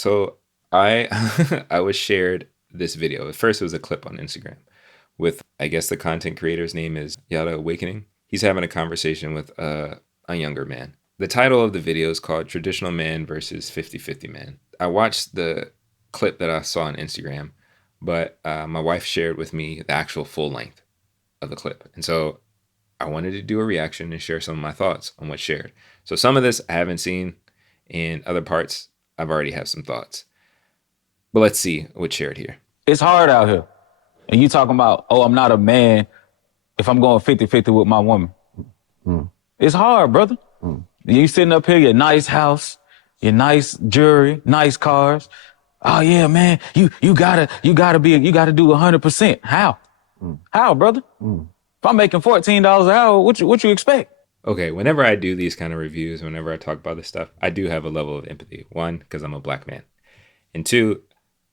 So I I was shared this video. At first, it was a clip on Instagram with, I guess the content creator's name is Yada Awakening. He's having a conversation with a younger man. The title of the video is called Traditional Man versus 50-50 Man. I watched the clip that I saw on Instagram, but my wife shared with me the actual full length of the clip. And so I wanted to do a reaction and share some of my thoughts on what's shared. So some of this I haven't seen, and other parts I've already have some thoughts. But let's see what's shared here. It's hard out here. And you talking about, oh, I'm not a man if I'm going 50-50 with my woman. It's hard, brother. You sitting up here, your nice house, your nice jewelry, nice cars. Oh yeah, man, you gotta do 100%. How? How, brother? If I'm making $14 an hour, what you expect? Okay, whenever I do these kind of reviews, whenever I talk about this stuff, I do have a level of empathy. One, because I'm a black man. And two,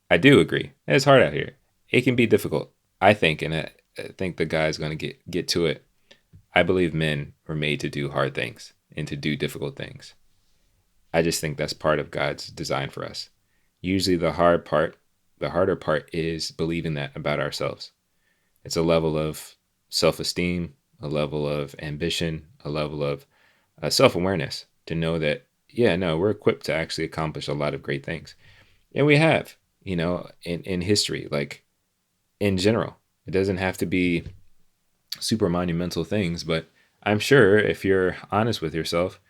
I do agree. It's hard out here. It can be difficult. I think, and I think the guy's going to get to it. I believe men were made to do hard things and to do difficult things. I just think that's part of God's design for us. Usually the harder part is believing that about ourselves. It's a level of self-esteem, a level of ambition, a level of self-awareness to know that, yeah, no, we're equipped to actually accomplish a lot of great things. And we have, in history, like in general. It doesn't have to be super monumental things, but I'm sure if you're honest with yourself,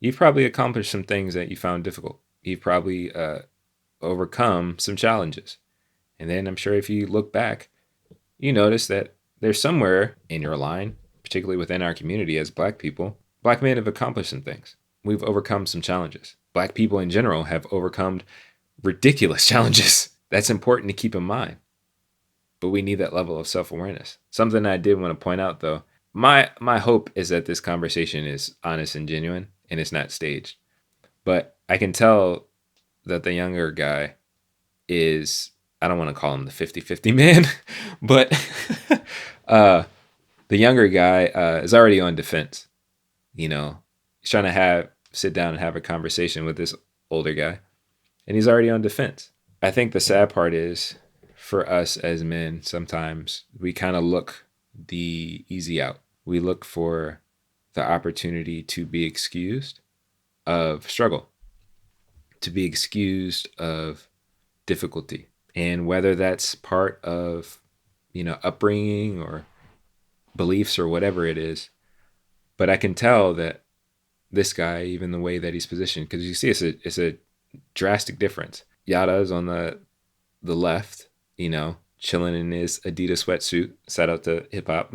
you've probably accomplished some things that you found difficult. You've probably overcome some challenges. And then I'm sure if you look back, you notice that there's somewhere in your line, particularly within our community as black people, black men have accomplished some things. We've overcome some challenges. Black people in general have overcome ridiculous challenges. That's important to keep in mind. But we need that level of self-awareness. Something I did want to point out, though, my hope is that this conversation is honest and genuine and it's not staged. But I can tell that the younger guy is, I don't want to call him the 50-50 man, but the younger guy is already on defense. He's trying to sit down and have a conversation with this older guy, and he's already on defense. I think the sad part is, for us as men, sometimes we kind of look the easy out. We look for the opportunity to be excused of struggle, to be excused of difficulty. And whether that's part of, upbringing or beliefs or whatever it is, but I can tell that this guy, even the way that he's positioned, because you see it's a drastic difference. Yada is on the left, chilling in his Adidas sweatsuit. Shout out to hip hop,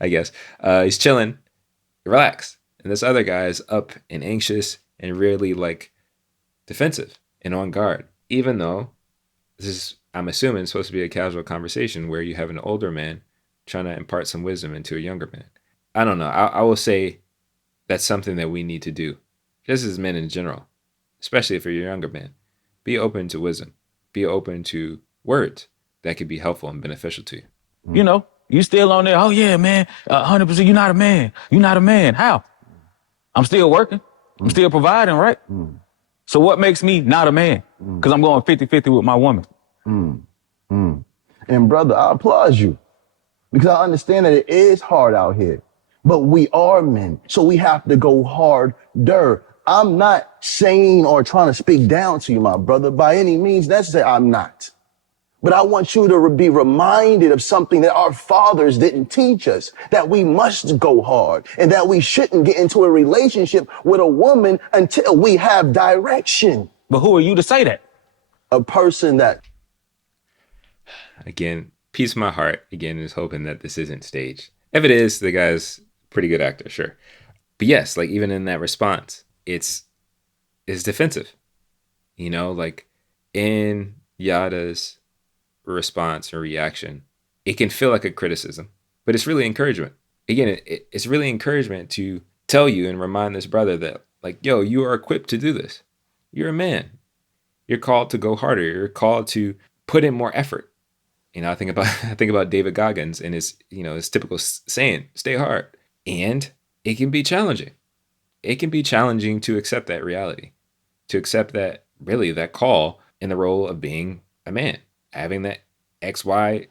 I guess. He's chilling, relaxed. And this other guy is up and anxious and really defensive and on guard. Even though this is, I'm assuming, supposed to be a casual conversation where you have an older man trying to impart some wisdom into a younger man. I don't know. I will say that's something that we need to do, just as men in general, especially if you're a younger man. Be open to wisdom. Be open to words that could be helpful and beneficial to you. You still on there, oh yeah, man, 100%, you're not a man. You're not a man. How? I'm still working. I'm still providing, right? So what makes me not a man? Because I'm going 50-50 with my woman. And brother, I applaud you because I understand that it is hard out here, but we are men, so we have to go harder. I'm not saying or trying to speak down to you, my brother, by any means necessary. I'm not. But I want you to be reminded of something that our fathers didn't teach us, that we must go hard and that we shouldn't get into a relationship with a woman until we have direction. But who are you to say that? A person that... Again, piece of my heart, is hoping that this isn't staged. If it is, the guy's a pretty good actor, sure. But yes, even in that response, it's defensive. In Yada's response or reaction, it can feel like a criticism, but it's really encouragement. Again, it's really encouragement to tell you and remind this brother that, yo, you are equipped to do this. You're a man. You're called to go harder. You're called to put in more effort. I think about David Goggins and his typical saying, stay hard. And it can be challenging. It can be challenging to accept that reality, to accept that really that call in the role of being a man, having that XY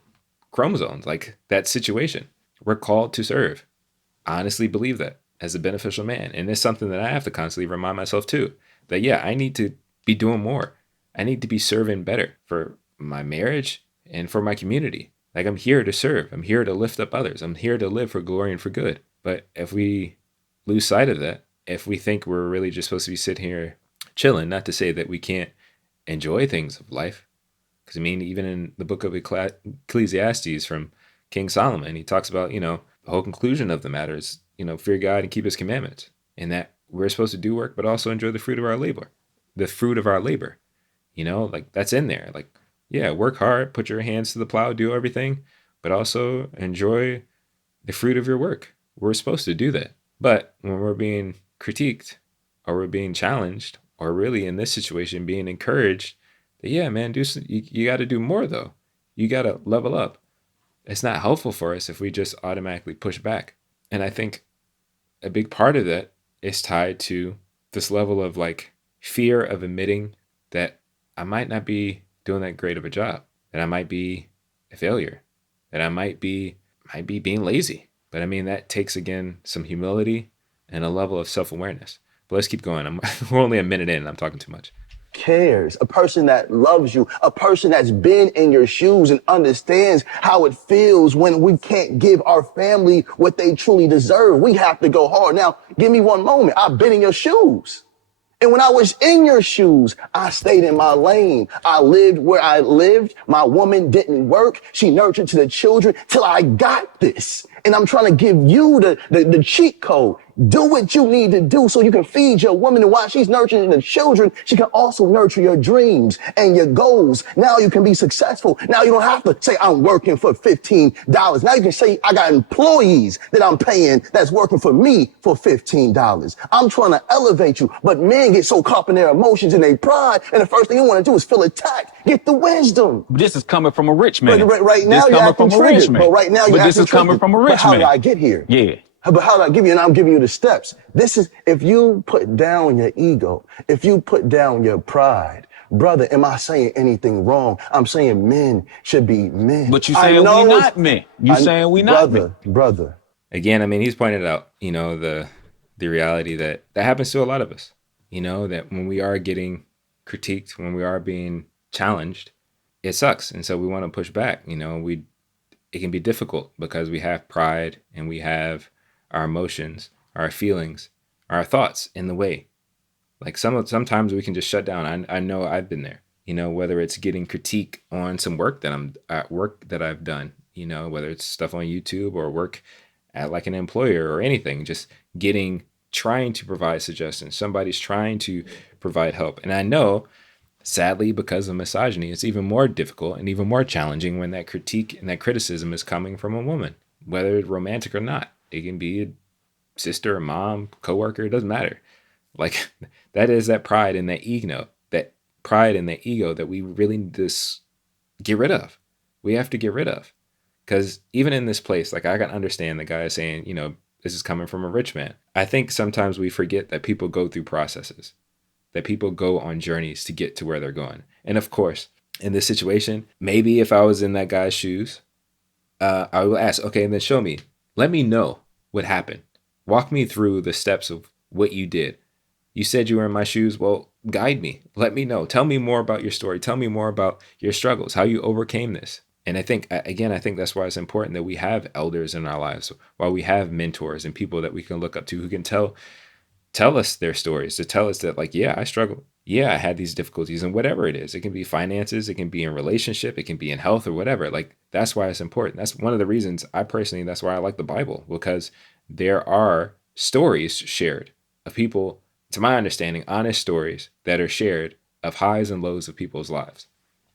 chromosomes, like that situation. We're called to serve. I honestly believe that as a beneficial man. And it's something that I have to constantly remind myself too, that yeah, I need to be doing more. I need to be serving better for my marriage and for my community. Like I'm here to serve. I'm here to lift up others. I'm here to live for glory and for good. But if we lose sight of that, if we think we're really just supposed to be sitting here chilling, not to say that we can't enjoy things of life, because I mean, even in the book of Ecclesiastes from King Solomon, he talks about, the whole conclusion of the matter is, fear God and keep his commandments. And that we're supposed to do work, but also enjoy the fruit of our labor. The fruit of our labor. Like that's in there. Like, yeah, work hard, put your hands to the plow, do everything, but also enjoy the fruit of your work. We're supposed to do that. But when we're being critiqued or we're being challenged, or really in this situation being encouraged, that yeah, man, you got to do more though. You got to level up. It's not helpful for us if we just automatically push back. And I think a big part of that is tied to this level of like fear of admitting that I might not be doing that great of a job, that I might be a failure, that I might be being lazy. But I mean, that takes again some humility and a level of self-awareness. But let's keep going. We're only a minute in and I'm talking too much. Cares, a person that loves you, a person that's been in your shoes and understands how it feels when we can't give our family what they truly deserve. We have to go hard. Now, give me one moment. I've been in your shoes. And when I was in your shoes, I stayed in my lane. I lived where I lived. My woman didn't work. She nurtured to the children till I got this. And I'm trying to give you the cheat code. Do what you need to do so you can feed your woman. And while she's nurturing the children, she can also nurture your dreams and your goals. Now you can be successful. Now you don't have to say, I'm working for $15. Now you can say, I got employees that I'm paying that's working for me for $15. I'm trying to elevate you. But men get so caught up in their emotions and their pride. And the first thing you want to do is feel attacked. Get the wisdom. This is coming from a rich man. Right now, you're acting triggered. But right now, you're acting triggered. But this is coming from a rich man. But how did I get here? Yeah. But how did I give you? And I'm giving you the steps. This is, if you put down your ego, if you put down your pride, brother, am I saying anything wrong? I'm saying men should be men. But you saying we not men. You saying we not men. Brother. Again, I mean, he's pointed out, the reality that happens to a lot of us, that when we are getting critiqued, when we are being challenged, it sucks. And so we want to push back, it can be difficult because we have pride and we have our emotions, our feelings, our thoughts in the way. Like sometimes we can just shut down. I know I've been there, whether it's getting critique on some work that I've done, whether it's stuff on YouTube or work at like an employer or anything, just trying to provide suggestions. Somebody's trying to provide help. And I know, sadly, because of misogyny, it's even more difficult and even more challenging when that critique and that criticism is coming from a woman, whether it's romantic or not. It can be a sister, a mom, coworker, it doesn't matter. Like that is that pride and that ego, that we really need to get rid of. We have to get rid of. Because even in this place, like I can understand the guy saying, this is coming from a rich man. I think sometimes we forget that people go through processes, that people go on journeys to get to where they're going. And of course, in this situation, maybe if I was in that guy's shoes, I will ask, okay, and then show me. Let me know what happened. Walk me through the steps of what you did. You said you were in my shoes. Well, guide me. Let me know. Tell me more about your story. Tell me more about your struggles, how you overcame this. And I think that's why it's important that we have elders in our lives, while we have mentors and people that we can look up to who can tell us their stories, to tell us that like, yeah, I struggled. Yeah, I had these difficulties, and whatever it is, it can be finances, it can be in relationship, it can be in health or whatever. Like that's why it's important. That's one of the reasons that's why I like the Bible, because there are stories shared of people, to my understanding, honest stories that are shared of highs and lows of people's lives.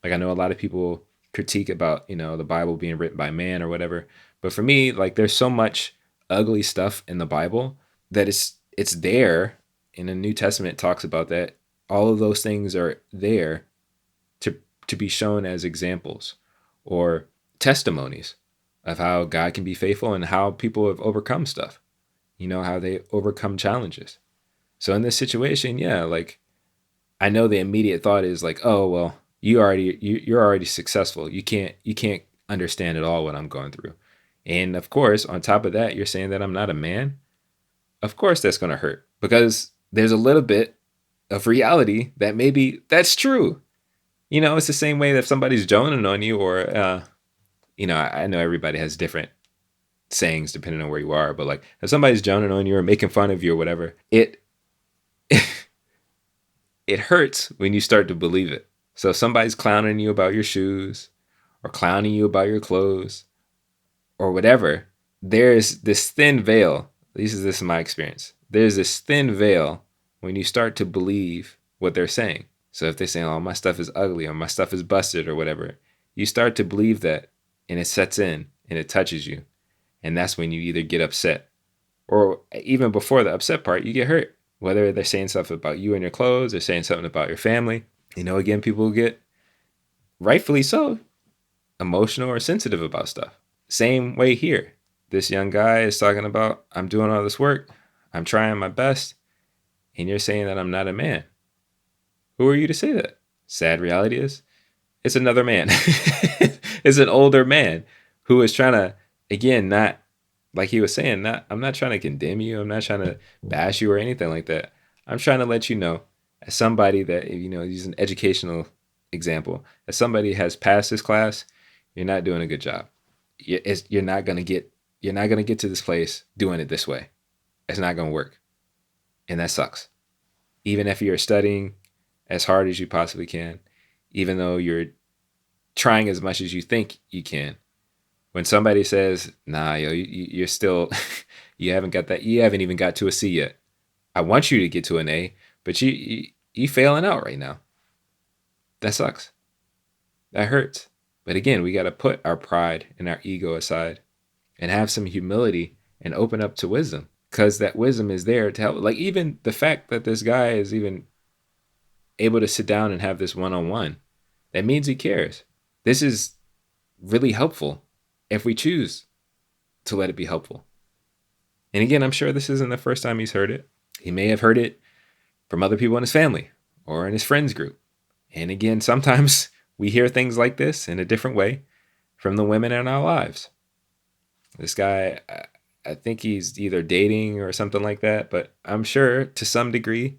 Like I know a lot of people critique about, the Bible being written by man or whatever. But for me, like there's so much ugly stuff in the Bible that it's there. In the New Testament, it talks about that. All of those things are there to be shown as examples or testimonies of how God can be faithful and how people have overcome stuff, how they overcome challenges. So in this situation, yeah, like I know the immediate thought is like, oh well, you're already successful. You can't understand at all what I'm going through. And of course, on top of that, you're saying that I'm not a man. Of course that's going to hurt because there's a little bit of reality that maybe that's true. You know, it's the same way that if somebody's joning on you or you know, I know everybody has different sayings depending on where you are, but like if somebody's joning on you or making fun of you or whatever, it it hurts when you start to believe it. So if somebody's clowning you about your shoes or clowning you about your clothes or whatever, there's this thin veil. This is my experience. There's this thin veil when you start to believe what they're saying. So if they're saying, oh, my stuff is ugly or my stuff is busted or whatever, you start to believe that and it sets in and it touches you. And that's when you either get upset or even before the upset part, you get hurt. Whether they're saying something about you and your clothes, they're saying something about your family. You know, again, people get, rightfully so, emotional or sensitive about stuff. Same way here. This young guy is talking about, I'm doing all this work, I'm trying my best, and you're saying that I'm not a man. Who are you to say that? Sad reality is, it's another man. It's an older man who is trying to, again, not, like he was saying, I'm not trying to condemn you. I'm not trying to bash you or anything like that. I'm trying to let you know, as somebody that, you know, use an educational example, as somebody has passed this class, you're not doing a good job. You're not gonna get to this place doing it this way. It's not gonna work, and that sucks. Even if you're studying as hard as you possibly can, even though you're trying as much as you think you can, when somebody says, nah, yo, you're still, you haven't even got to a C yet. I want you to get to an A, but you failing out right now. That sucks. That hurts. But again, we got to put our pride and our ego aside and have some humility and open up to wisdom, because that wisdom is there to help. Like even the fact that this guy is even able to sit down and have this one-on-one, that means he cares. This is really helpful if we choose to let it be helpful. And again, I'm sure this isn't the first time he's heard it. He may have heard it from other people in his family or in his friends group. And again, sometimes we hear things like this in a different way from the women in our lives. This guy, I think he's either dating or something like that, but I'm sure to some degree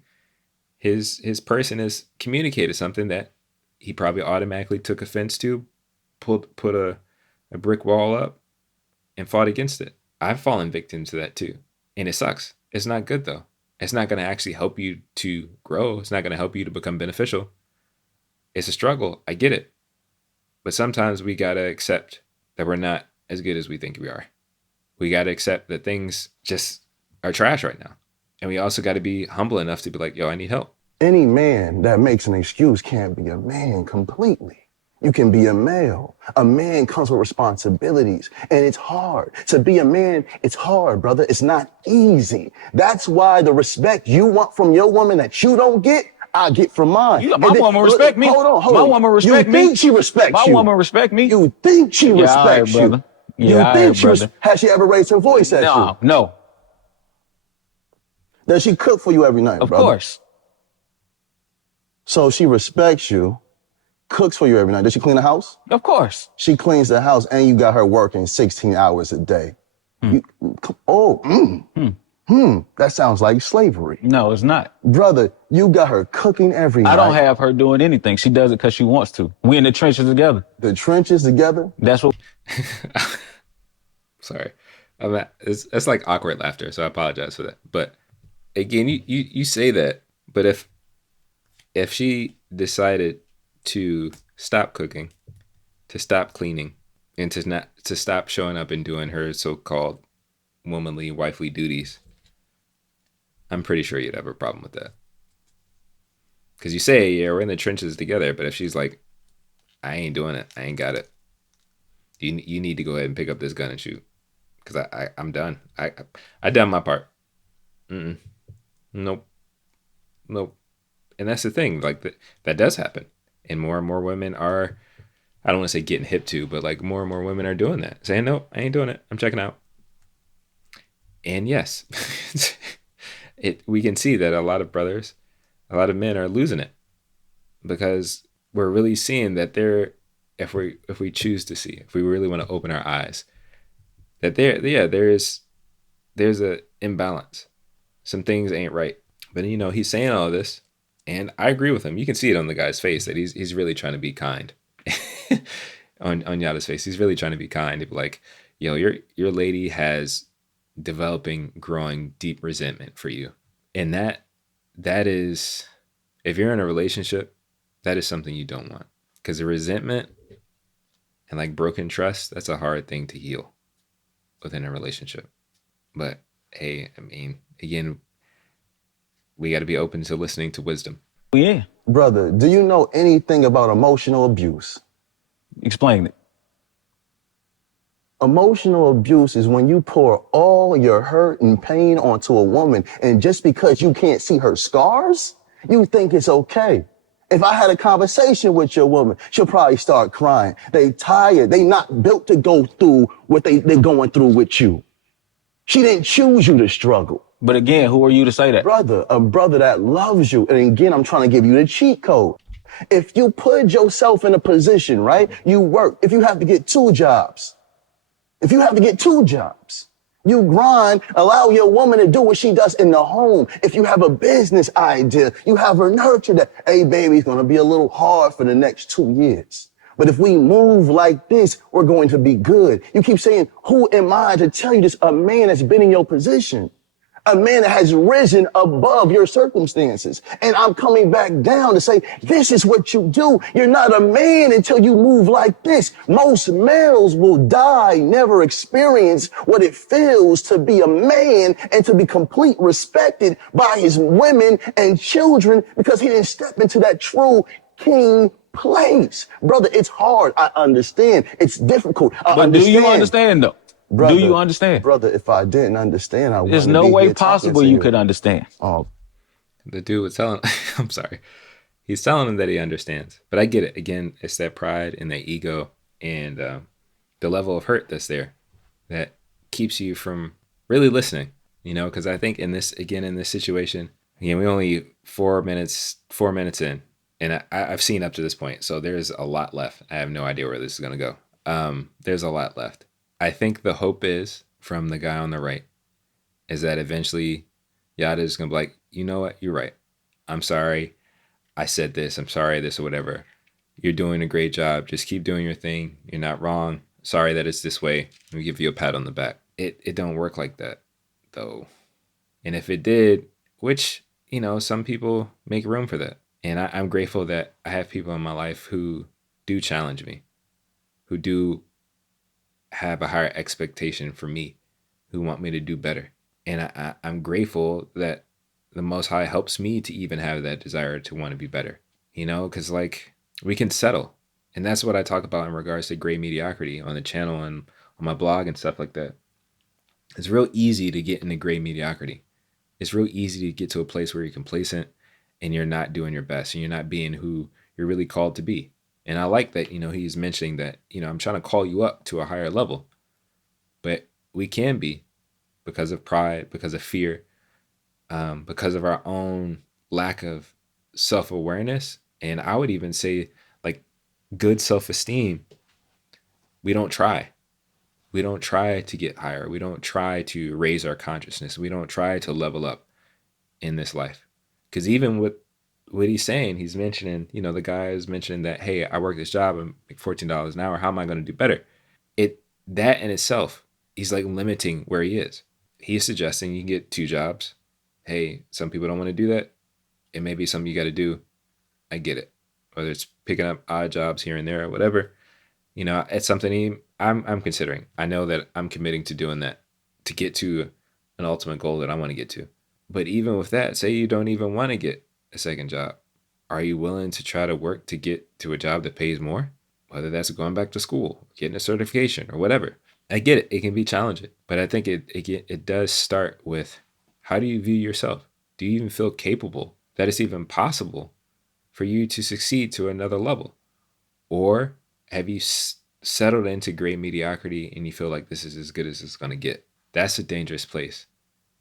his person has communicated something that he probably automatically took offense to, put a brick wall up and fought against it. I've fallen victim to that too. And it sucks. It's not good though. It's not going to actually help you to grow. It's not going to help you to become beneficial. It's a struggle. I get it. But sometimes we got to accept that we're not as good as we think we are. We got to accept that things just are trash right now. And we also got to be humble enough to be like, yo, I need help. Any man that makes an excuse can't be a man completely. You can be a male. A man comes with responsibilities, and it's hard. To be a man, it's hard, brother. It's not easy. That's why the respect you want from your woman that you don't get, I get from mine. My woman respect me. Hold on. My woman respect me. You think she respects My you. woman respect me. You think she Yeah, all right, respects brother. you. Yeah, You all think right, she brother. has she ever raised her voice at you? No. Does she cook for you every night, Of brother? course. So she respects you, cooks for you every night. Does she clean the house? Of course. She cleans the house, and you got her working 16 hours a day. That sounds like slavery. No, it's not. Brother, you got her cooking every night. I don't have her doing anything. She does it because she wants to. We in the trenches together. The trenches together? That's what. Sorry. It's like awkward laughter, so I apologize for that. But again, you say that, but if she decided to stop cooking, to stop cleaning, and to stop showing up and doing her so-called womanly, wifely duties, I'm pretty sure you'd have a problem with that. Because you say, yeah, we're in the trenches together, but if she's like, I ain't doing it, I ain't got it, you need to go ahead and pick up this gun and shoot. Because I'm done. I done my part. Nope. And that's the thing, like that does happen. And more women are, I don't want to say getting hip to, but like more and more women are doing that. Saying, no, I ain't doing it. I'm checking out. And yes, we can see that a lot of men are losing it. because we're really seeing that there, if we choose to see, if we really want to open our eyes, that there's a imbalance. Some things ain't right. But he's saying all this, and I agree with him. You can see it on the guy's face that he's really trying to be kind. on Yada's face, he's really trying to be kind. He'd be like, your lady has developing, growing deep resentment for you, and that is, if you're in a relationship, that is something you don't want, because the resentment and like broken trust, that's a hard thing to heal within a relationship. But hey, I mean, again, we got to be open to listening to wisdom. Yeah. Brother, do you know anything about emotional abuse? Explain it. Emotional abuse is when you pour all your hurt and pain onto a woman, and just because you can't see her scars, you think it's okay. If I had a conversation with your woman, she'll probably start crying. They tired. They not built to go through what they're going through with you. She didn't choose you to struggle. But again, who are you to say that? Brother, a brother that loves you. And again, I'm trying to give you the cheat code. If you put yourself in a position, right, you work. If you have to get two jobs, you grind, allow your woman to do what she does in the home. If you have a business idea, you have her nurture that. Hey, baby, it's going to be a little hard for the next 2 years. But if we move like this, we're going to be good. You keep saying, who am I to tell you this? A man that's been in your position. A man that has risen above your circumstances. And I'm coming back down to say, this is what you do. You're not a man until you move like this. Most males will die, never experience what it feels to be a man and to be complete respected by his women and children because he didn't step into that true king place. Brother, it's hard. I understand. It's difficult. But do you understand though? Brother, do you understand? Brother, if I didn't understand, There's no way possible you could understand. Oh, The dude was telling, I'm sorry, he's telling him that he understands. But I get it. Again, it's that pride and that ego and the level of hurt that's there that keeps you from really listening. Because I think in this situation, again, we only 4 minutes in, and I've seen up to this point, so there's a lot left. I have no idea where this is gonna go. There's a lot left. I think the hope is, from the guy on the right, is that eventually Yada is going to be like, you know what? You're right. I'm sorry. I said this. I'm sorry this or whatever. You're doing a great job. Just keep doing your thing. You're not wrong. Sorry that it's this way. Let me give you a pat on the back. It don't work like that, though. And if it did, which, some people make room for that. And I'm grateful that I have people in my life who do challenge me, who do have a higher expectation for me, who want me to do better. And I'm grateful that the Most High helps me to even have that desire to want to be better, because like we can settle. And that's what I talk about in regards to gray mediocrity on the channel and on my blog and stuff like that. It's real easy to get into gray mediocrity. It's real easy to get to a place where you're complacent and you're not doing your best and you're not being who you're really called to be. And I like that, he's mentioning that, I'm trying to call you up to a higher level. But we can be, because of pride, because of fear, because of our own lack of self-awareness. And I would even say like good self-esteem. We don't try. We don't try to get higher. We don't try to raise our consciousness. We don't try to level up in this life. Because even with what he's saying, he's mentioning, the guy is mentioning that, hey, I work this job and make $14 an hour. How am I going to do better? That in itself, he's like limiting where he is. He's suggesting you can get 2 jobs. Hey, some people don't want to do that. It may be something you got to do. I get it. Whether it's picking up odd jobs here and there or whatever, it's something I'm considering. I know that I'm committing to doing that to get to an ultimate goal that I want to get to. But even with that, say you don't even want to get a second job. Are you willing to try to work to get to a job that pays more? Whether that's going back to school, getting a certification or whatever. I get it. It can be challenging, but I think it does start with, how do you view yourself? Do you even feel capable that it's even possible for you to succeed to another level? Or have you settled into gray mediocrity and you feel like this is as good as it's going to get? That's a dangerous place.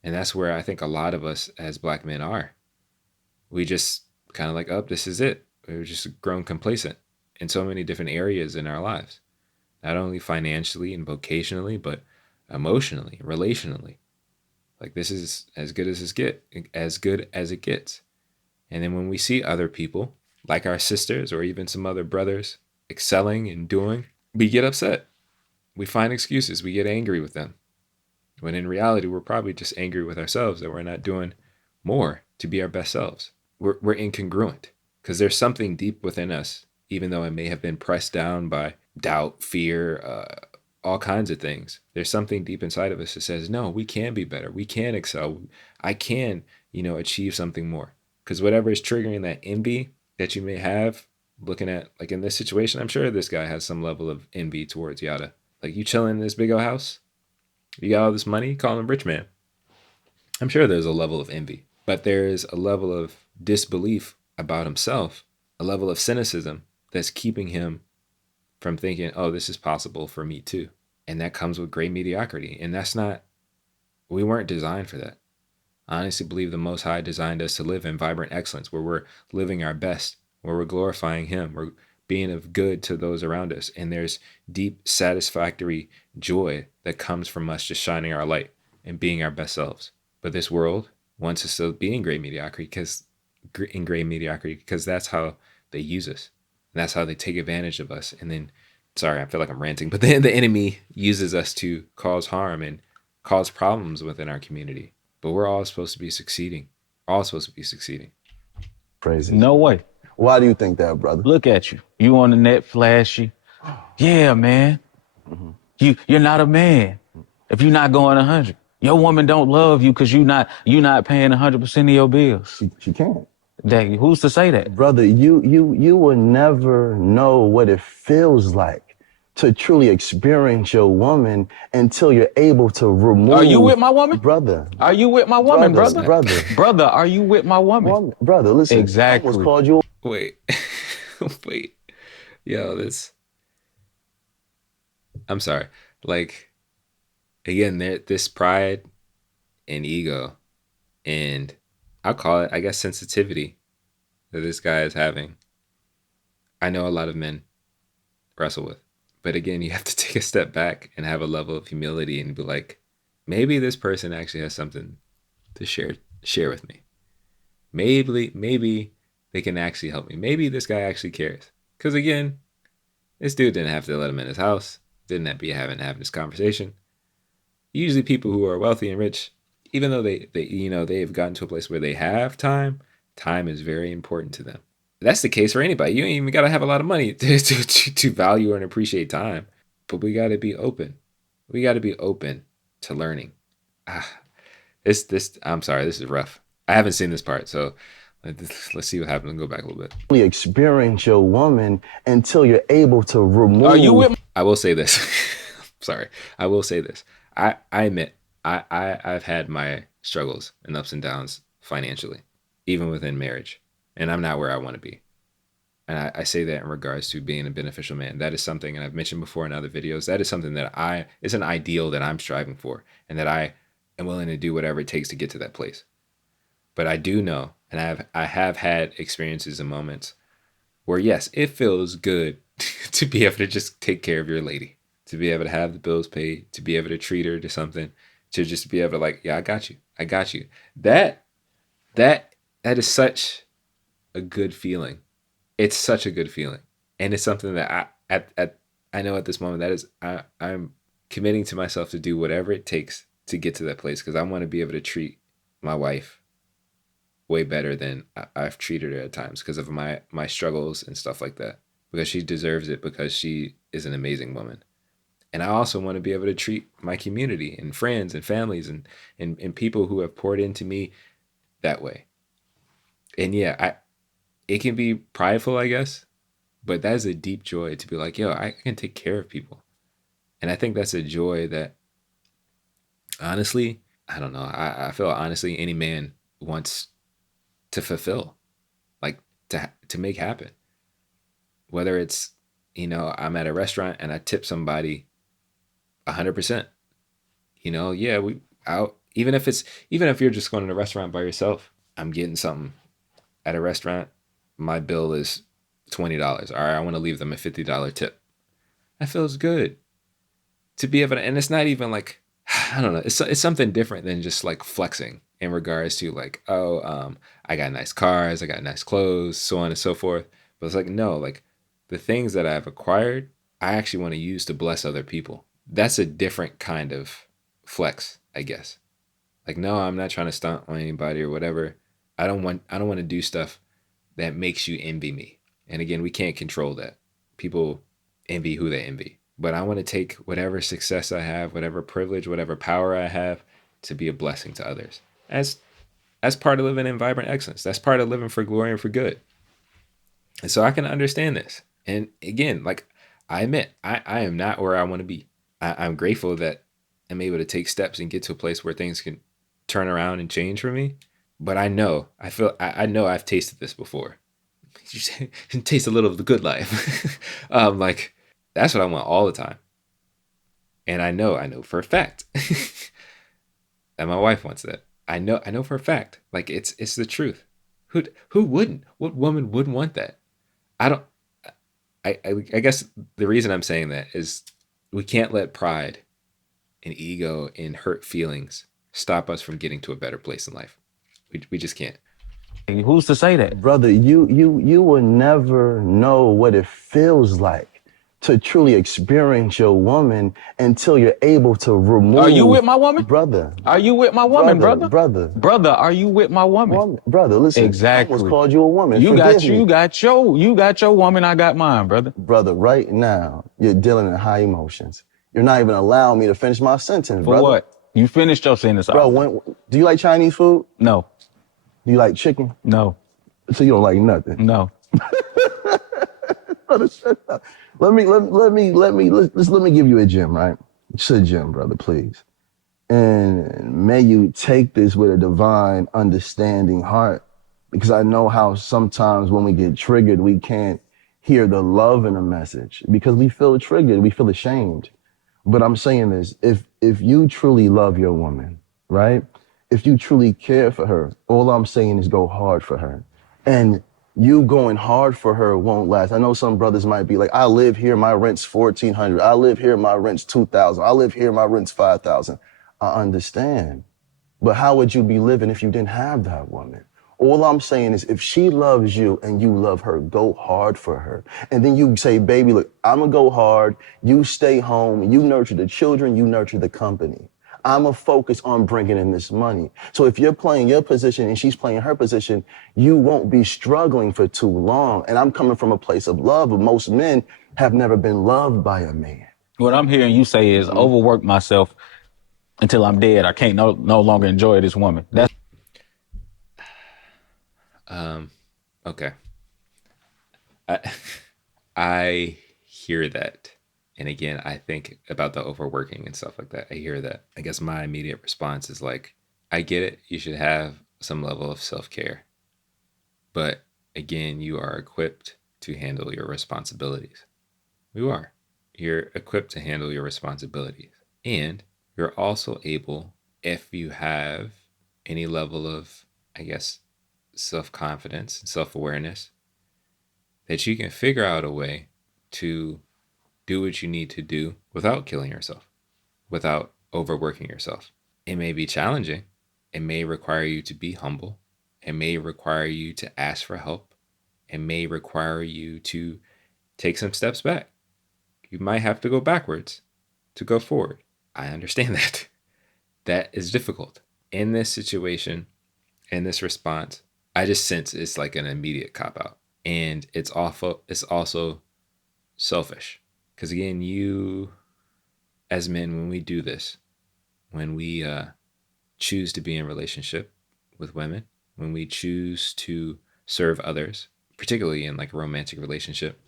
And that's where I think a lot of us as Black men are. We just kind of like, oh, this is it. we've just grown complacent in so many different areas in our lives, not only financially and vocationally, but emotionally, relationally. Like this is as good as as good as it gets. And then when we see other people, like our sisters or even some other brothers, excelling and doing, we get upset. We find excuses. We get angry with them. When in reality, we're probably just angry with ourselves that we're not doing more to be our best selves. We're incongruent because there's something deep within us, even though it may have been pressed down by doubt, fear, all kinds of things. There's something deep inside of us that says, no, we can be better. We can excel. I can, achieve something more. Because whatever is triggering that envy that you may have, looking at, like in this situation, I'm sure this guy has some level of envy towards Yada. Like, you chilling in this big old house? You got all this money? Call him rich man. I'm sure there's a level of envy, but there's a level of disbelief about himself, a level of cynicism that's keeping him from thinking, oh, this is possible for me too. And that comes with great mediocrity. And we weren't designed for that. I honestly believe the Most High designed us to live in vibrant excellence, where we're living our best, where we're glorifying Him, we're being of good to those around us. And there's deep, satisfactory joy that comes from us just shining our light and being our best selves. But this world wants us to be in great mediocrity because that's how they use us. And that's how they take advantage of us. And then, sorry, I feel like I'm ranting, but then the enemy uses us to cause harm and cause problems within our community. But we're all supposed to be succeeding. All supposed to be succeeding. Crazy. No way. Why do you think that, brother? Look at you. You on the net, flashy. Yeah, man. You're not a man if you're not going 100. Your woman don't love you because you're not paying 100% of your bills. She can't. Who's to say that? Brother, you will never know what it feels like to truly experience your woman until you're able to remove. Are you with my woman? Brother. Are you with my woman, brother? Brother, are you with my woman? Brother, listen. Exactly. I almost called you. Wait. Wait. Yo, I'm sorry. Like, again, this pride and ego, and I'll call it, I guess, sensitivity that this guy is having. I know a lot of men wrestle with. But again, you have to take a step back and have a level of humility and be like, maybe this person actually has something to share with me. Maybe they can actually help me. Maybe this guy actually cares. Because again, this dude didn't have to let him in his house. Didn't have to be having this conversation. Usually people who are wealthy and rich, even though they have gotten to a place where they have time is very important to them. That's the case for anybody. You ain't even got to have a lot of money to value and appreciate time. But we got to be open. We got to be open to learning. I'm sorry, this is rough. I haven't seen this part, so let's see what happens and go back a little bit. You experience your woman until you're able to remove. Are you with? I will say this. Sorry. I will say this. I admit, I've had my struggles and ups and downs financially, even within marriage. And I'm not where I want to be. And I say that in regards to being a beneficial man. That is something, and I've mentioned before in other videos, that is something that it's an ideal that I'm striving for, and that I am willing to do whatever it takes to get to that place. But I do know, and I have had experiences and moments where, yes, it feels good to be able to just take care of your lady, to be able to have the bills paid, to be able to treat her to something, to just be able to like, yeah, I got you. That is such a good feeling. It's such a good feeling. And it's something that I know at this moment that is, I'm committing to myself to do whatever it takes to get to that place, because I want to be able to treat my wife way better than I've treated her at times because of my struggles and stuff like that, because she deserves it, because she is an amazing woman. And I also want to be able to treat my community and friends and families and people who have poured into me that way. And yeah, it can be prideful, I guess, but that is a deep joy to be like, yo, I can take care of people. And I think that's a joy that, honestly, I don't know. I feel honestly any man wants to fulfill, like to make happen. Whether it's, I'm at a restaurant and I tip somebody 100%, yeah, even if you're just going to a restaurant by yourself, I'm getting something at a restaurant. My bill is $20. All right, I want to leave them a $50 tip. That feels good to be able to, and it's not even like, I don't know, it's something different than just like flexing in regards to like, oh, I got nice cars, I got nice clothes, so on and so forth. But it's like, no, like the things that I've acquired, I actually want to use to bless other people. That's a different kind of flex, I guess. Like, no, I'm not trying to stunt on anybody or whatever. I don't want to do stuff that makes you envy me. And again, we can't control that. People envy who they envy. But I want to take whatever success I have, whatever privilege, whatever power I have to be a blessing to others. As part of living in vibrant excellence. That's part of living for glory and for good. And so I can understand this. And again, like I admit, I am not where I want to be. I'm grateful that I'm able to take steps and get to a place where things can turn around and change for me. But I know I've tasted this before. Taste a little of the good life. Like that's what I want all the time. And I know for a fact that my wife wants that. I know for a fact. Like it's the truth. Who wouldn't? What woman wouldn't want that? I don't. I guess the reason I'm saying that is we can't let pride and ego and hurt feelings stop us from getting to a better place in life. We just can't. Who's to say that? Brother, you will never know what it feels like to truly experience your woman until you're able to remove. Are you with my woman? Brother. Are you with my woman, brother? Brother. Brother, are you with my woman? Brother, listen. Exactly. I almost called you a woman. You Forgive got me. you got your woman, I got mine, brother. Brother, right now, you're dealing in high emotions. You're not even allowing me to finish my sentence, For brother. what? You finished your sentence. Bro, do you like Chinese food? No. Do you like chicken? No. So you don't like nothing? No. Brother, shut up. Let me give you a gem, right? It's a gem, brother, please. And may you take this with a divine understanding heart, because I know how sometimes when we get triggered, we can't hear the love in a message because we feel triggered, we feel ashamed. But I'm saying this, if you truly love your woman, right? If you truly care for her, all I'm saying is go hard for her. And you going hard for her won't last. I know some brothers might be like, I live here, my rent's $1,400. I live here, my rent's $2,000. I live here, my rent's $5,000. I understand. But how would you be living if you didn't have that woman? All I'm saying is if she loves you and you love her, go hard for her. And then you say, baby, look, I'm going to go hard. You stay home. You nurture the children. You nurture the company. I'm going to focus on bringing in this money. So if you're playing your position and she's playing her position, you won't be struggling for too long. And I'm coming from a place of love, but most men have never been loved by a man. What I'm hearing you say is overwork myself until I'm dead. I can't no longer enjoy this woman. That's Okay. I hear that. And again, I think about the overworking and stuff like that. I hear that. I guess my immediate response is like, I get it. You should have some level of self-care. But again, you are equipped to handle your responsibilities. You are. You're equipped to handle your responsibilities. And you're also able, if you have any level of, I guess, self-confidence and self-awareness, that you can figure out a way to do what you need to do without killing yourself, without overworking yourself. It may be challenging. It may require you to be humble. It may require you to ask for help. It may require you to take some steps back. You might have to go backwards to go forward. I understand that. That is difficult. In this situation, in this response, I just sense it's like an immediate cop-out. And it's also selfish. Because again, you, as men, when we do this, when we choose to be in relationship with women, when we choose to serve others, particularly in like a romantic relationship,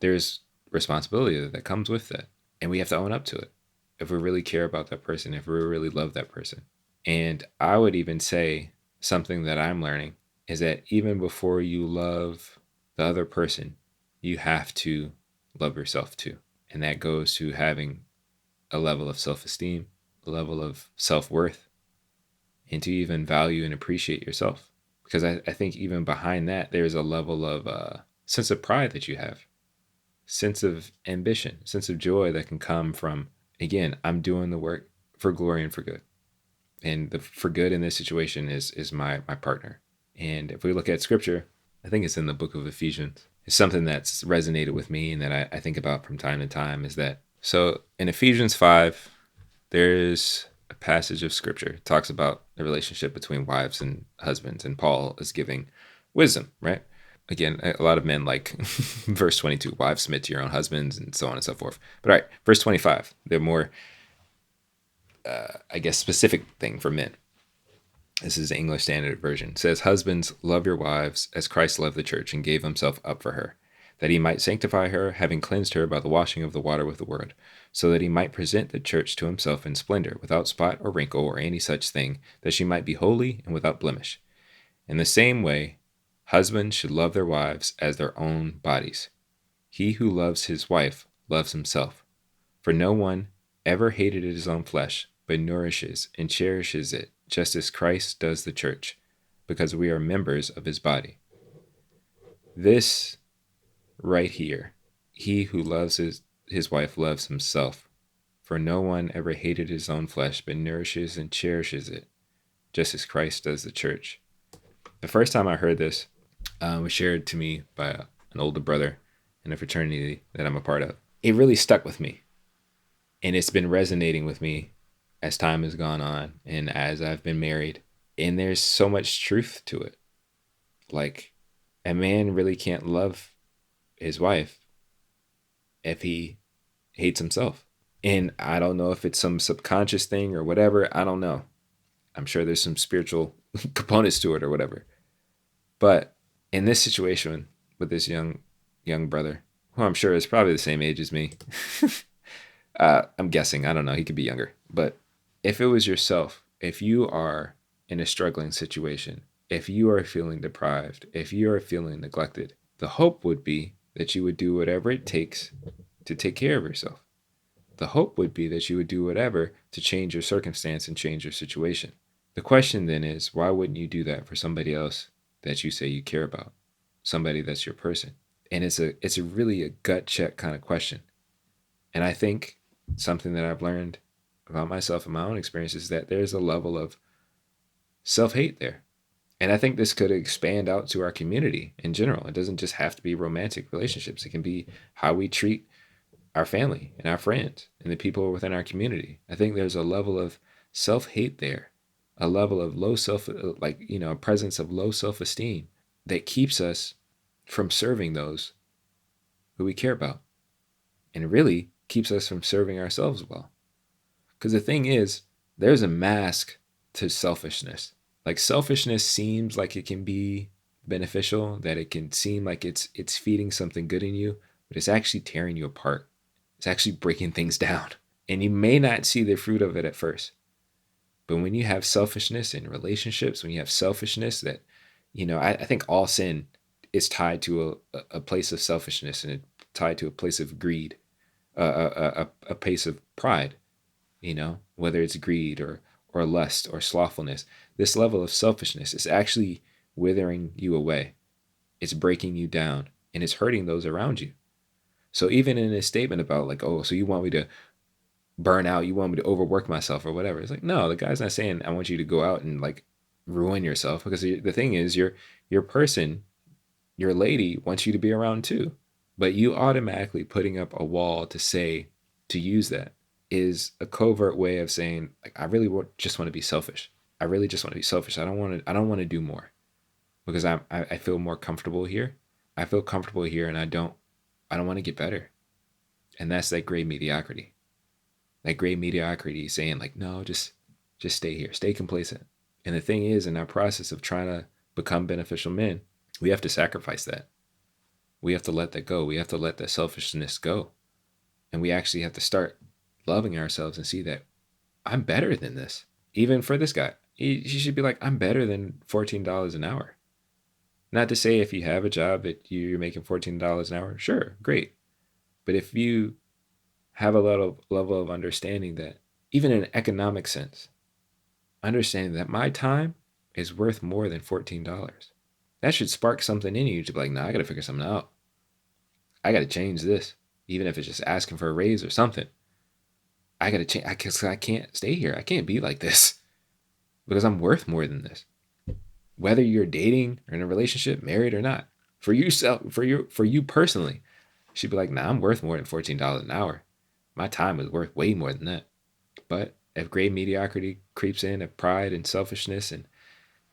there's responsibility that comes with that. And we have to own up to it if we really care about that person, if we really love that person. And I would even say something that I'm learning is that even before you love the other person, you have to love yourself too. And that goes to having a level of self-esteem, a level of self-worth, and to even value and appreciate yourself. Because I think even behind that, there's a level of sense of pride that you have, sense of ambition, sense of joy that can come from, again, I'm doing the work for glory and for good. And the for good in this situation is my partner. And if we look at scripture, I think it's in the book of Ephesians. It's something that's resonated with me and that I think about from time to time is that, so in Ephesians 5, there's a passage of scripture. It talks about the relationship between wives and husbands, and Paul is giving wisdom, right? Again, a lot of men like verse 22, wives submit to your own husbands, and so on and so forth. But all right, verse 25, the more, I guess, specific thing for men. This is the English Standard Version. It says, husbands, love your wives as Christ loved the church and gave himself up for her, that he might sanctify her, having cleansed her by the washing of the water with the word, so that he might present the church to himself in splendor, without spot or wrinkle or any such thing, that she might be holy and without blemish. In the same way, husbands should love their wives as their own bodies. He who loves his wife loves himself. For no one ever hated his own flesh, but nourishes and cherishes it, just as Christ does the church, because we are members of his body. This right here, he who loves his wife loves himself. For no one ever hated his own flesh, but nourishes and cherishes it, just as Christ does the church. The first time I heard this was shared to me by an older brother in a fraternity that I'm a part of. It really stuck with me. And it's been resonating with me as time has gone on and as I've been married. And there's so much truth to it. Like, a man really can't love his wife if he hates himself. And I don't know if it's some subconscious thing or whatever. I don't know. I'm sure there's some spiritual components to it or whatever. But in this situation with this young brother, who I'm sure is probably the same age as me, I'm guessing, I don't know, he could be younger. But if it was yourself, if you are in a struggling situation, if you are feeling deprived, if you are feeling neglected, the hope would be that you would do whatever it takes to take care of yourself. The hope would be that you would do whatever to change your circumstance and change your situation. The question then is, why wouldn't you do that for somebody else that you say you care about? Somebody that's your person. And it's a really a gut check kind of question. And I think something that I've learned about myself and my own experience is that there's a level of self-hate there. And I think this could expand out to our community in general. It doesn't just have to be romantic relationships. It can be how we treat our family and our friends and the people within our community. I think there's a level of self-hate there, a level of low self, a presence of low self-esteem that keeps us from serving those who we care about, and really keeps us from serving ourselves well. Because the thing is, there's a mask to selfishness. Like, selfishness seems like it can be beneficial, that it can seem like it's feeding something good in you, but it's actually tearing you apart. It's actually breaking things down. And you may not see the fruit of it at first. But when you have selfishness in relationships, when you have selfishness that, I think all sin is tied to a place of selfishness, and it's tied to a place of greed, a place of pride, whether it's greed or lust or slothfulness. This level of selfishness is actually withering you away. It's breaking you down, and it's hurting those around you. So even in his statement about like, oh, so you want me to burn out, you want me to overwork myself or whatever. It's like, no, the guy's not saying I want you to go out and like ruin yourself, because the thing is, your person, your lady wants you to be around too. But you automatically putting up a wall to use that is a covert way of saying, like, I really just want to be selfish. I really just want to be selfish. I don't want to do more, because I feel more comfortable here. I feel comfortable here, and I don't want to get better. And that's that gray mediocrity. That gray mediocrity saying like, no, just stay here, stay complacent. And the thing is, in our process of trying to become beneficial men, we have to sacrifice that. We have to let that go. We have to let that selfishness go. And we actually have to start loving ourselves and see that I'm better than this. Even for this guy, he should be like, I'm better than $14 an hour. Not to say if you have a job that you're making $14 an hour, sure, great. But if you have a level of understanding that, even in an economic sense, understanding that my time is worth more than $14, that should spark something in you to be like, nah, I got to figure something out. I got to change this, even if it's just asking for a raise or something. I got to change. I can't stay here. I can't be like this because I'm worth more than this. Whether you're dating or in a relationship, married or not, for you personally, she'd be like, nah, I'm worth more than $14 an hour. My time is worth way more than that. But if great mediocrity creeps in, if pride and selfishness and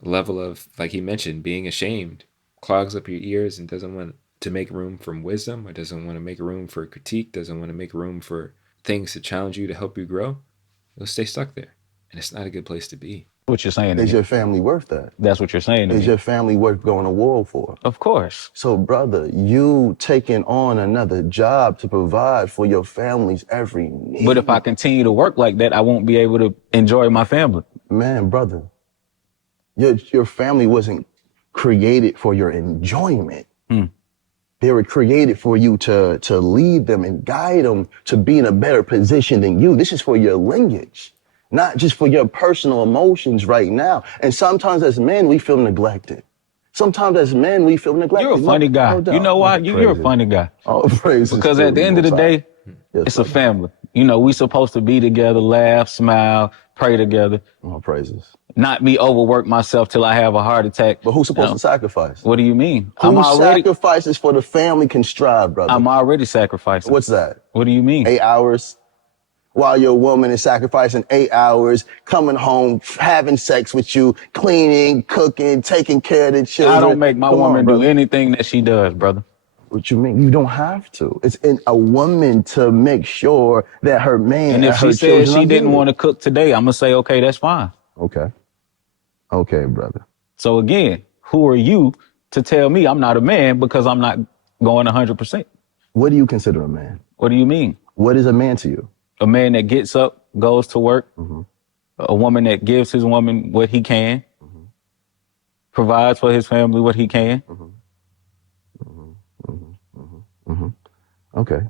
level of, like he mentioned, being ashamed clogs up your ears and doesn't want to make room for wisdom, or doesn't want to make room for critique, doesn't want to make room for things to challenge you to help you grow, you'll stay stuck there. And it's not a good place to be. What you're saying to Is me. your family worth that? That's what you're saying to Is me. your family worth going to war for? Of course. So, brother, you taking on another job to provide for your family's every need. But if I continue to work like that, I won't be able to enjoy my family. Man, brother, your family wasn't created for your enjoyment. They were created for you to lead them and guide them to be in a better position than you. This is for your lineage, not just for your personal emotions right now. And sometimes as men, we feel neglected. Sometimes as men, we feel neglected. You're a funny guy. No doubt. You know why? Oh, You're a praise funny guy. Oh, praise Because at the end of the day, it's a family. You know, we supposed to be together, laugh, smile, pray together. Oh, praises. Not me overwork myself till I have a heart attack. But who's supposed to sacrifice? What do you mean? Who sacrifices for the family can strive, brother? I'm already sacrificing. What's that? What do you mean? 8 hours? While your woman is sacrificing 8 hours, coming home, having sex with you, cleaning, cooking, taking care of the children. I don't make my woman do anything that she does, brother. What you mean? You don't have to. It's in a woman to make sure that her man and if she said she didn't want to cook today, I'm going to say, okay, that's fine. Okay. Okay, brother. So again, who are you to tell me I'm not a man because I'm not going 100%? What do you consider a man? What do you mean? What is a man to you? A man that gets up, goes to work, a woman that gives his woman what he can, provides for his family what he can. Okay.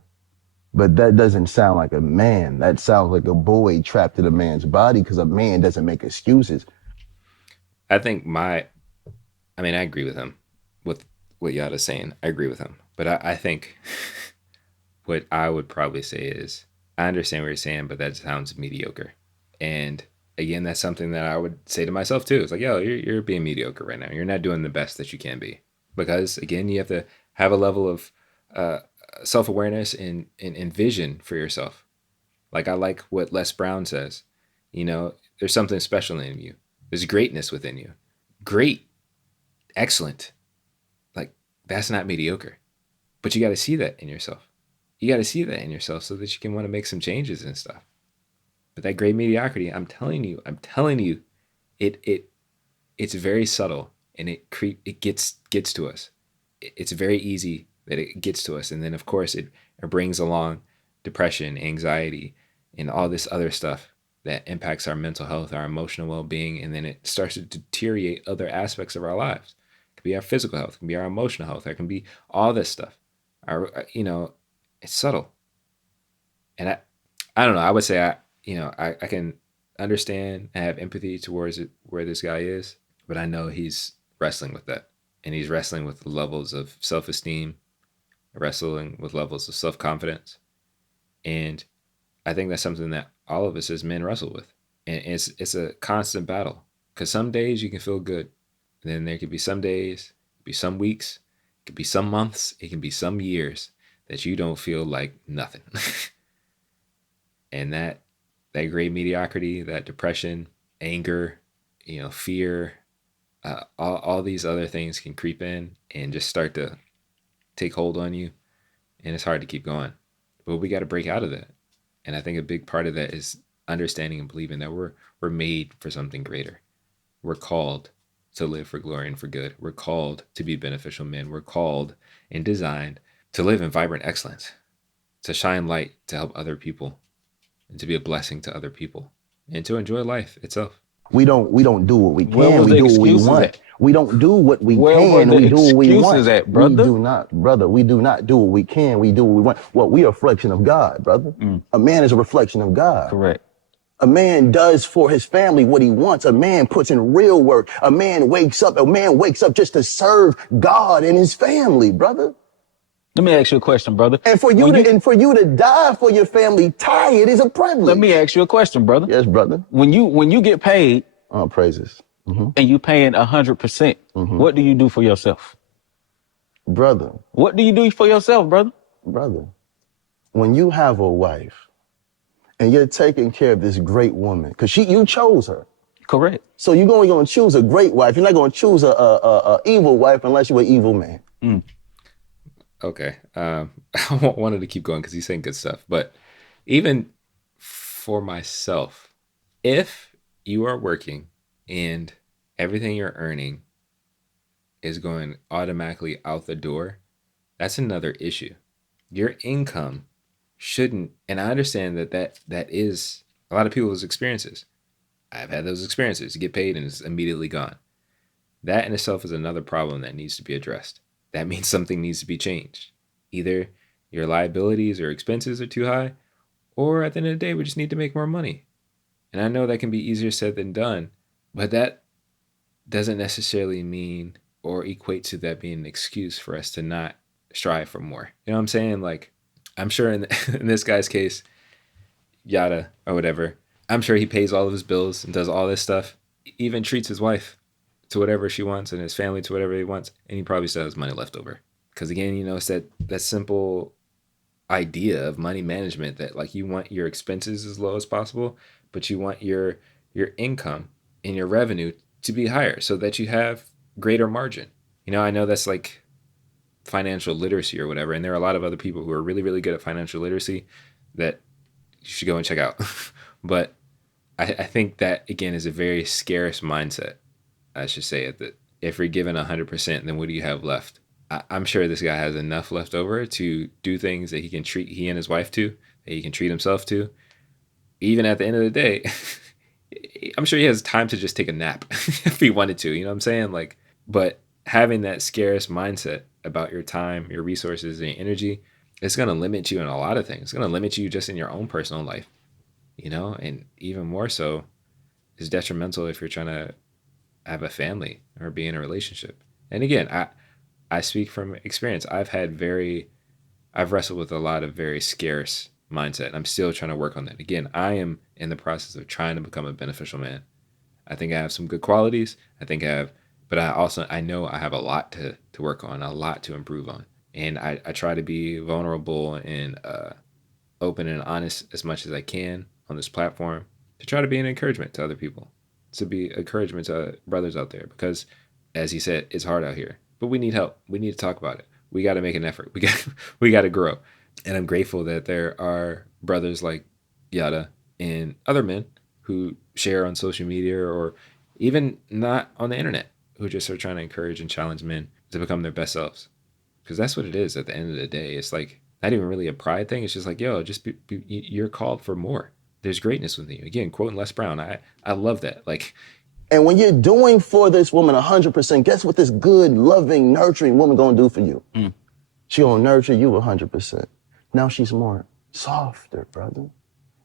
But that doesn't sound like a man. That sounds like a boy trapped in a man's body because a man doesn't make excuses. I think I agree with him with what Yada's saying. I agree with him. But I think what I would probably say is, I understand what you're saying, but that sounds mediocre. And again, that's something that I would say to myself too. It's like, yo, you're being mediocre right now. You're not doing the best that you can be. Because again, you have to have a level of self-awareness and vision for yourself. Like I like what Les Brown says, there's something special in you. There's greatness within you. Great. Excellent. Like that's not mediocre, but you got to see that in yourself. You got to see that in yourself so that you can want to make some changes and stuff. But that great mediocrity, I'm telling you, it's very subtle and it gets to us. It's very easy that it gets to us. And then of course it brings along depression, anxiety, and all this other stuff that impacts our mental health, our emotional well-being. And then it starts to deteriorate other aspects of our lives. It can be our physical health, it can be our emotional health, it can be all this stuff. It's subtle. And I don't know, I would say I can understand and have empathy towards it, where this guy is, but I know he's wrestling with that. And he's wrestling with levels of self-esteem, wrestling with levels of self-confidence. And I think that's something that all of us as men wrestle with. And it's a constant battle. Because some days you can feel good. And then there could be some days, be some weeks, it could be some months, it can be some years that you don't feel like nothing. And that great mediocrity, that depression, anger, fear, all these other things can creep in and just start to take hold on you. And it's hard to keep going. But we got to break out of that. And I think a big part of that is understanding and believing that we're made for something greater. We're called to live for glory and for good. We're called to be beneficial men. We're called and designed to live in vibrant excellence, to shine light, to help other people, and to be a blessing to other people, and to enjoy life itself. We don't do what we Where can. was We the do what we excuses want. at? We don't do what we Where were can. the We do what we want. excuses at, brother? We do not, brother. We do not do what we can. We do what we want. Well, we are a reflection of God, brother. A man is a reflection of God. Correct. A man does for his family what he wants. A man puts in real work. A man wakes up just to serve God and his family, brother. Let me ask you a question, brother. And for you to die for your family, tired is a privilege. Let me ask you a question, brother. Yes, brother. When you get paid Oh, praises. and you paying 100%, what do you do for yourself? Brother, What do you do for yourself, brother? brother, when you have a wife and you're taking care of this great woman, because you chose her. Correct. So you're only going to choose a great wife. You're not going to choose a evil wife unless you're an evil man. Okay. I wanted to keep going because he's saying good stuff. But even for myself, if you are working and everything you're earning is going automatically out the door, that's another issue. Your income shouldn't, and I understand that is a lot of people's experiences. I've had those experiences. You get paid and it's immediately gone. That in itself is another problem that needs to be addressed. That means something needs to be changed. Either your liabilities or expenses are too high, or at the end of the day, we just need to make more money. And I know that can be easier said than done, but that doesn't necessarily mean or equate to that being an excuse for us to not strive for more. You know what I'm saying? Like, I'm sure in this guy's case, yada or whatever, I'm sure he pays all of his bills and does all this stuff, even treats his wife to whatever she wants and his family to whatever he wants, and he probably still has money left over. Because again, it's that simple idea of money management that like you want your expenses as low as possible, but you want your income and your revenue to be higher so that you have greater margin. I know that's like financial literacy or whatever, and there are a lot of other people who are really, really good at financial literacy that you should go and check out. But I think that again is a very scarce mindset. I should say it, that if you're given 100%, then what do you have left? I'm sure this guy has enough left over to do things that he and his wife to, that he can treat himself to. Even at the end of the day, I'm sure he has time to just take a nap if he wanted to. You know what I'm saying? Like, but having that scarce mindset about your time, your resources, and your energy, it's going to limit you in a lot of things. It's going to limit you just in your own personal life, and even more so, it's detrimental if you're trying to have a family or be in a relationship. And again, I speak from experience. I've wrestled with a lot of very scarce mindset, and I'm still trying to work on that. Again, I am in the process of trying to become a beneficial man. I think I have some good qualities. But I know I have a lot to work on, a lot to improve on. And I try to be vulnerable and open and honest as much as I can on this platform to try to be an encouragement to other people, to be encouragement to brothers out there, because as he said, it's hard out here, but we need help. We need to talk about it. We got to make an effort. We got to grow. And I'm grateful that there are brothers like Yada and other men who share on social media or even not on the internet, who just are trying to encourage and challenge men to become their best selves. Because that's what it is at the end of the day. It's like not even really a pride thing. It's just like, yo, you're called for more. There's greatness within you. Again, quoting Les Brown, I love that. Like, and when you're doing for this woman 100%, guess what this good, loving, nurturing woman gonna do for you? She gonna nurture you 100%. Now she's more softer, brother.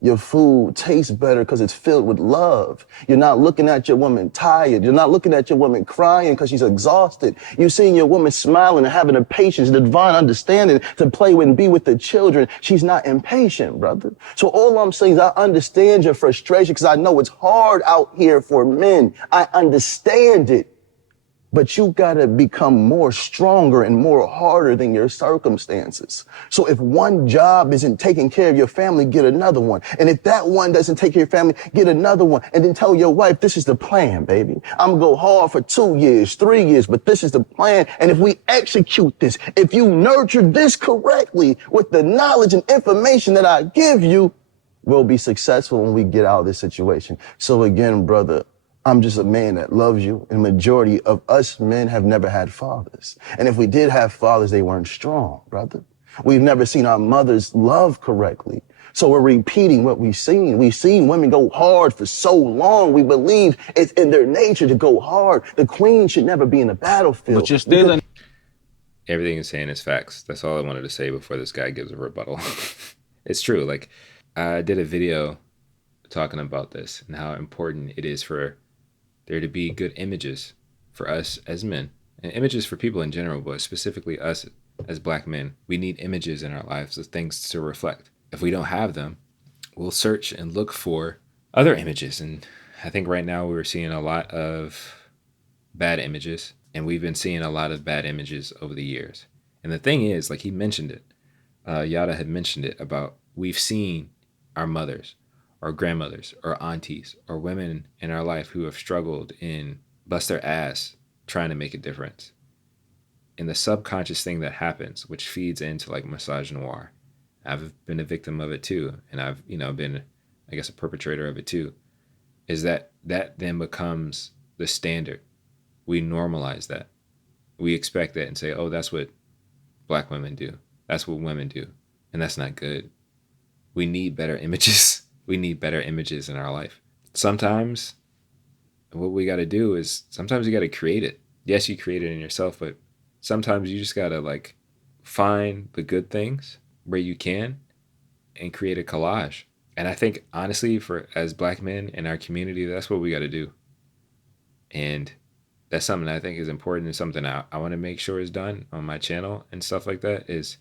Your food tastes better because it's filled with love. You're not looking at your woman tired. You're not looking at your woman crying because she's exhausted. You're seeing your woman smiling and having the patience, the divine understanding to play with and be with the children. She's not impatient, brother. So all I'm saying is I understand your frustration because I know it's hard out here for men. I understand it. But you gotta become more stronger and more harder than your circumstances. So if one job isn't taking care of your family, get another one. And if that one doesn't take care of your family, get another one. And then tell your wife, this is the plan, baby. I'm gonna go hard for 2 years, 3 years, but this is the plan. And if we execute this, if you nurture this correctly with the knowledge and information that I give you, we'll be successful when we get out of this situation. So again, brother, I'm just a man that loves you, and the majority of us men have never had fathers. And if we did have fathers, they weren't strong, brother. We've never seen our mothers love correctly. So we're repeating what we've seen. We've seen women go hard for so long. We believe it's in their nature to go hard. The queen should never be in the battlefield. But you're still in. Everything he's saying is facts. That's all I wanted to say before this guy gives a rebuttal. It's true. Like, I did a video talking about this and how important it is for there to be good images for us as men, and images for people in general, but specifically us as black men. We need images in our lives of things to reflect. If we don't have them, we'll search and look for other images. And I think right now we're seeing a lot of bad images, and we've been seeing a lot of bad images over the years. And the thing is, like he mentioned it, Yada had mentioned it about we've seen our mothers or grandmothers or aunties or women in our life who have struggled and bust their ass trying to make a difference. And the subconscious thing that happens, which feeds into like misogynoir. I've been a victim of it too, and I've been, I guess, a perpetrator of it too. Is that then becomes the standard? We normalize that. We expect that and say, oh, that's what black women do. That's what women do. And that's not good. We need better images. We need better images in our life. Sometimes what we got to do is sometimes you got to create it. Yes, you create it in yourself, but sometimes you just got to like find the good things where you can and create a collage. And I think honestly, for as black men in our community, that's what we got to do. And that's something I think is important and something I want to make sure is done on my channel and stuff like that, is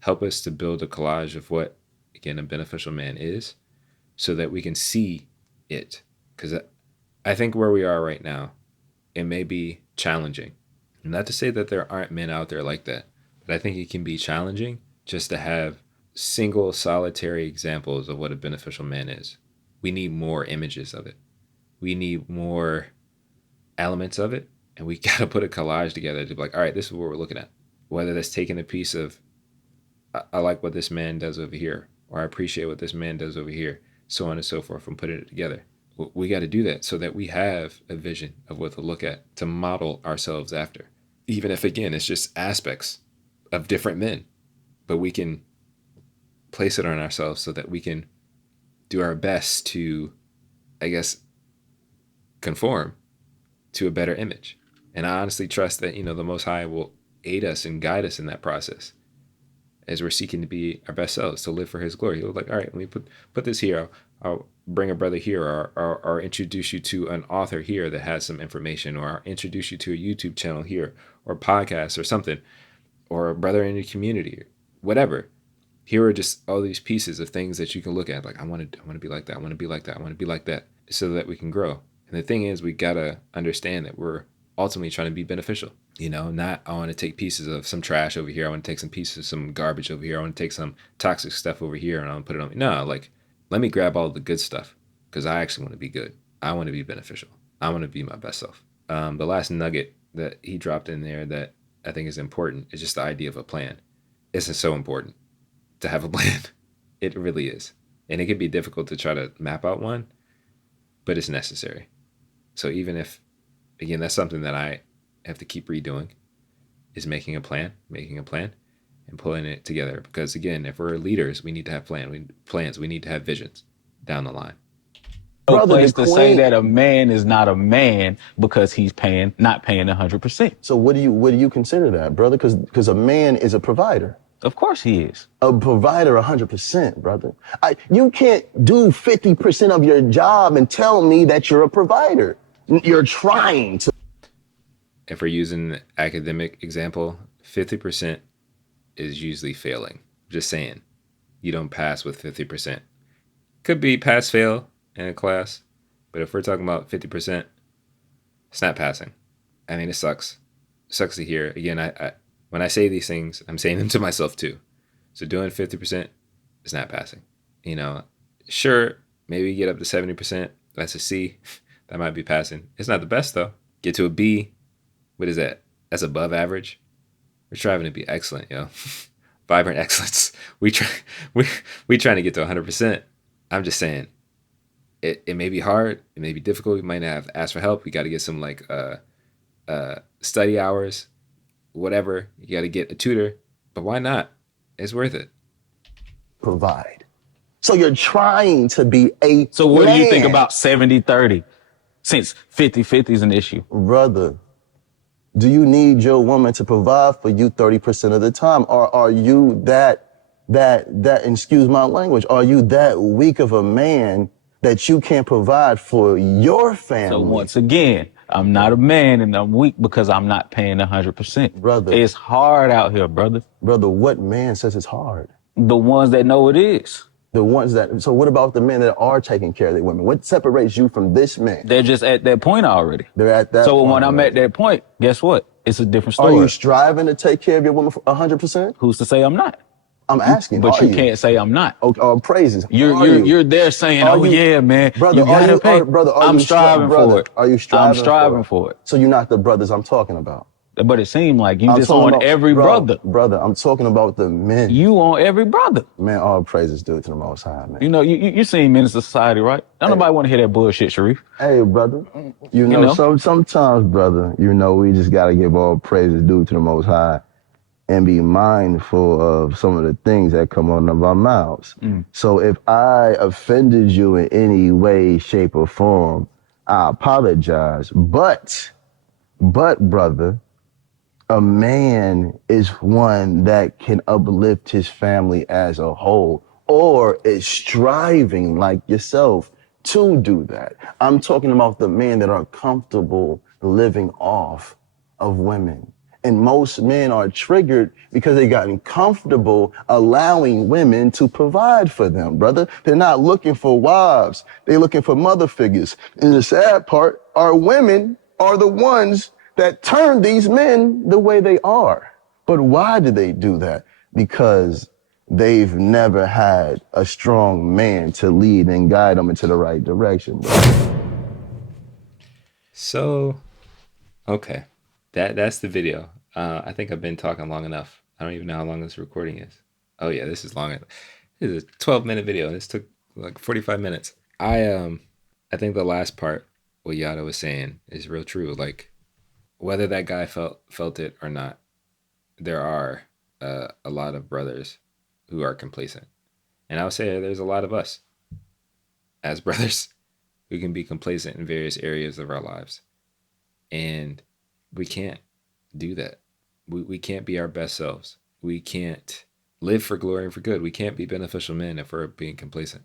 help us to build a collage of what, again, a beneficial man is, so that we can see it. Because I think where we are right now, it may be challenging. Not to say that there aren't men out there like that, but I think it can be challenging just to have single solitary examples of what a beneficial man is. We need more images of it. We need more elements of it, and we got to put a collage together to be like, all right, this is what we're looking at. Whether that's taking a piece of, I like what this man does over here, or I appreciate what this man does over here, so on and so forth, and putting it together. We got to do that so that we have a vision of what to look at, to model ourselves after. Even if, again, it's just aspects of different men, but we can place it on ourselves so that we can do our best to, I guess, conform to a better image. And I honestly trust that, the Most High will aid us and guide us in that process as we're seeking to be our best selves, to live for his glory. He'll be like, all right, let me put this here. I'll bring a brother here, or introduce you to an author here that has some information, or I'll introduce you to a YouTube channel here, or podcast or something, or a brother in your community, whatever. Here are just all these pieces of things that you can look at. Like, I want to be like that. I want to be like that. I want to be like that, so that we can grow. And the thing is, we got to understand that we're ultimately trying to be beneficial. Not I want to take pieces of some trash over here. I want to take some pieces of some garbage over here. I want to take some toxic stuff over here and I want to put it on me. No, like, let me grab all the good stuff, because I actually want to be good. I want to be beneficial. I want to be my best self. The last nugget that he dropped in there that I think is important is just the idea of a plan. It's so important to have a plan. It really is. And it can be difficult to try to map out one, but it's necessary. So even if, again, that's something that I have to keep redoing, is making a plan, and pulling it together. Because again, if we're leaders, we need to have plans. We need to have visions down the line. No Brother, place the to say queen. that a man is not a man because he's not paying 100%. So what do you consider that, brother? Because a man is a provider. Of course he is. A provider 100%, brother. You can't do 50% of your job and tell me that you're a provider. You're trying to. If we're using the academic example, 50% is usually failing. Just saying, you don't pass with 50%. Could be pass fail in a class, but if we're talking about 50%, it's not passing. I mean, it sucks. It sucks to hear. Again, I when I say these things, I'm saying them to myself too. So doing 50% is not passing. Sure, maybe get up to 70%. That's a C. That might be passing. It's not the best though. Get to a B. What is that? That's above average. We're striving to be excellent, vibrant excellence. We trying to get to 100%. I'm just saying, it may be hard. It may be difficult. We might not have asked for help. We got to get some study hours, whatever. You got to get a tutor, but why not? It's worth it. Provide. So you're trying to be a So what man. do you think about 70-30? Since 50-50 is an issue. Brother, do you need your woman to provide for you 30% of the time? Or are you that, excuse my language, are you that weak of a man that you can't provide for your family? So once again, I'm not a man and I'm weak because I'm not paying 100%. Brother. It's hard out here, brother. Brother, what man says it's hard? The ones that know it is. The ones that, so what about the men that are taking care of their women? What separates you from this man? They're just at that point already. They're at that So point when I'm already. at that point, guess what? It's a different Are story. you striving to take care of your woman for 100%? Who's to say I'm not? I'm asking, But are you you? can't say I'm not. Praises. You're there saying, Are oh you? yeah, man, Brother, you gotta pay. brother, I'm striving for it. Are you striving I'm striving for it. So you're not the brothers I'm talking about. But it seemed like you I'm just talking on about, every brother. Brother, I'm talking about the men. You on every brother. Man, all praises due to the Most High, man. You know, you seen Minister Society, right? Don't nobody want to hear that bullshit, Sharif. Hey, brother. You know. Sometimes, brother, we just got to give all praises due to the Most High and be mindful of some of the things that come out of our mouths. So if I offended you in any way, shape, or form, I apologize. But, brother, a man is one that can uplift his family as a whole, or is striving like yourself to do that. I'm talking about the men that are comfortable living off of women. And most men are triggered because they gotten comfortable allowing women to provide for them, brother. They're not looking for wives. They're looking for mother figures. And the sad part, our women are the ones that turn these men the way they are. But why do they do that? Because they've never had a strong man to lead and guide them into the right direction, bro. So, okay. That's the video. I think I've been talking long enough. I don't even know how long this recording is. Oh yeah, this is long. This is a 12-minute video. This took like 45 minutes. I think the last part, what Yada was saying, is real true. Like, whether that guy felt it or not, there are a lot of brothers who are complacent, and I would say there's a lot of us as brothers who can be complacent in various areas of our lives, and we can't do that. We can't be our best selves. We can't live for glory and for good. We can't be beneficial men if we're being complacent,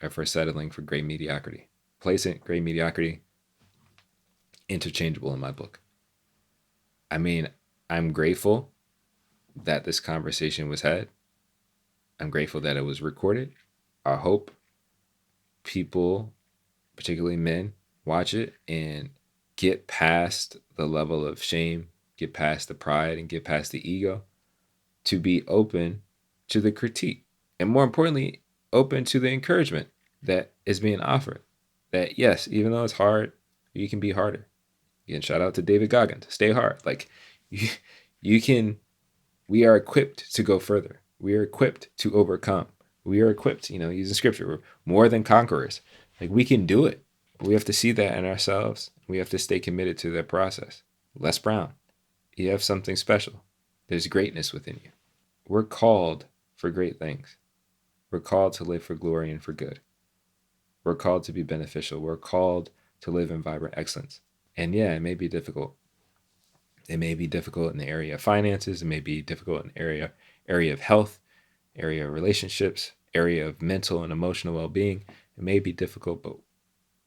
if we're settling for great mediocrity. Complacent, great mediocrity, interchangeable in my book. I mean, I'm grateful that this conversation was had. I'm grateful that it was recorded. I hope people, particularly men, watch it and get past the level of shame, get past the pride, and get past the ego to be open to the critique. And more importantly, open to the encouragement that is being offered. That yes, even though it's hard, you can be harder. Again, shout out to David Goggins. Stay hard. Like you can, we are equipped to go further. We are equipped to overcome. We are equipped, using scripture, we're more than conquerors. Like we can do it. But we have to see that in ourselves. We have to stay committed to that process. Les Brown, you have something special. There's greatness within you. We're called for great things. We're called to live for glory and for good. We're called to be beneficial. We're called to live in vibrant excellence. And yeah, it may be difficult. It may be difficult in the area of finances. It may be difficult in the area of health, area of relationships, area of mental and emotional well-being. It may be difficult, but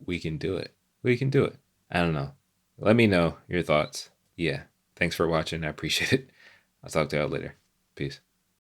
we can do it. We can do it. I don't know. Let me know your thoughts. Yeah. Thanks for watching. I appreciate it. I'll talk to y'all later. Peace.